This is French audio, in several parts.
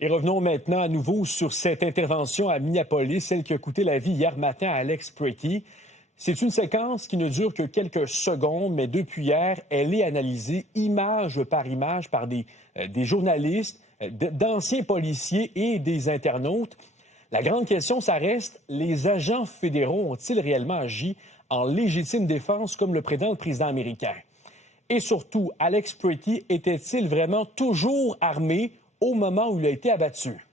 Et revenons maintenant à nouveau sur cette intervention à Minneapolis, celle qui a coûté la vie hier matin à Alex Pretty. C'est une séquence qui ne dure que quelques secondes, mais depuis hier, elle est analysée image par image par des journalistes, d'anciens policiers et des internautes. La grande question, ça reste, les agents fédéraux ont-ils réellement agi en légitime défense comme le prétend le président américain? Et surtout, Alex Pretty était-il vraiment toujours armé au moment où il a été abattu?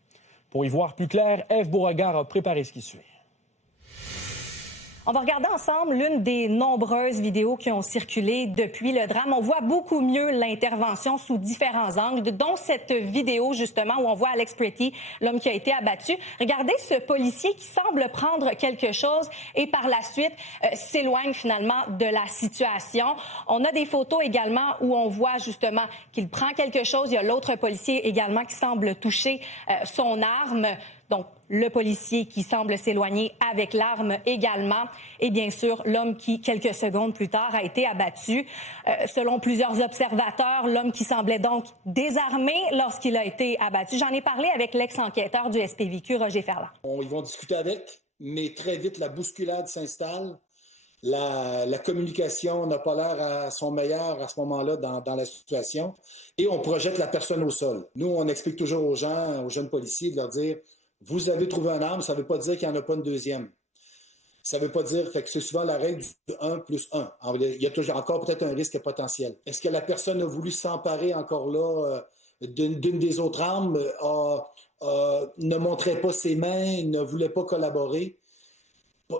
Pour y voir plus clair, Ève Beauregard a préparé ce qui suit. On va regarder ensemble l'une des nombreuses vidéos qui ont circulé depuis le drame. On voit beaucoup mieux l'intervention sous différents angles, dont cette vidéo justement où on voit Alex Pretty, l'homme qui a été abattu. Regardez ce policier qui semble prendre quelque chose et par la suite s'éloigne finalement de la situation. On a des photos également où on voit justement qu'il prend quelque chose. Il y a l'autre policier également qui semble toucher son arme. Donc, le policier qui semble s'éloigner avec l'arme également. Et bien sûr, l'homme qui, quelques secondes plus tard, a été abattu. Selon plusieurs observateurs, l'homme qui semblait donc désarmé lorsqu'il a été abattu. J'en ai parlé avec l'ex-enquêteur du SPVQ, Roger Ferland. Ils vont discuter avec, mais très vite, la bousculade s'installe. La communication n'a pas l'air à son meilleur à ce moment-là dans la situation. Et on projette la personne au sol. Nous, on explique toujours aux gens, aux jeunes policiers, de leur dire... Vous avez trouvé un arme, ça ne veut pas dire qu'il n'y en a pas une deuxième. Ça ne veut pas dire, fait que c'est souvent la règle du 1 plus 1. Il y a toujours encore peut-être un risque potentiel. Est-ce que la personne a voulu s'emparer encore là d'une des autres armes, ne montrait pas ses mains, ne voulait pas collaborer?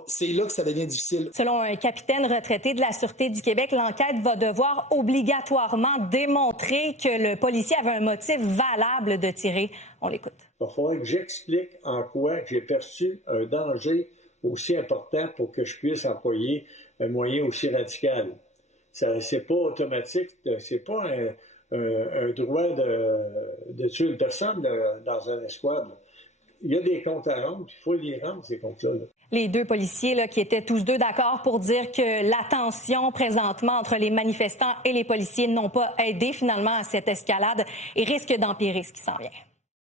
C'est là que ça devient difficile. Selon un capitaine retraité de la Sûreté du Québec, l'enquête va devoir obligatoirement démontrer que le policier avait un motif valable de tirer. On l'écoute. Il va falloir que j'explique en quoi j'ai perçu un danger aussi important pour que je puisse employer un moyen aussi radical. C'est pas automatique, c'est pas un droit de tuer une personne dans un escouade. Il y a des comptes à rendre, il faut les rendre, ces comptes-là. Les deux policiers là, qui étaient tous deux d'accord pour dire que la tension présentement entre les manifestants et les policiers n'ont pas aidé finalement à cette escalade et risque d'empirer ce qui s'en vient.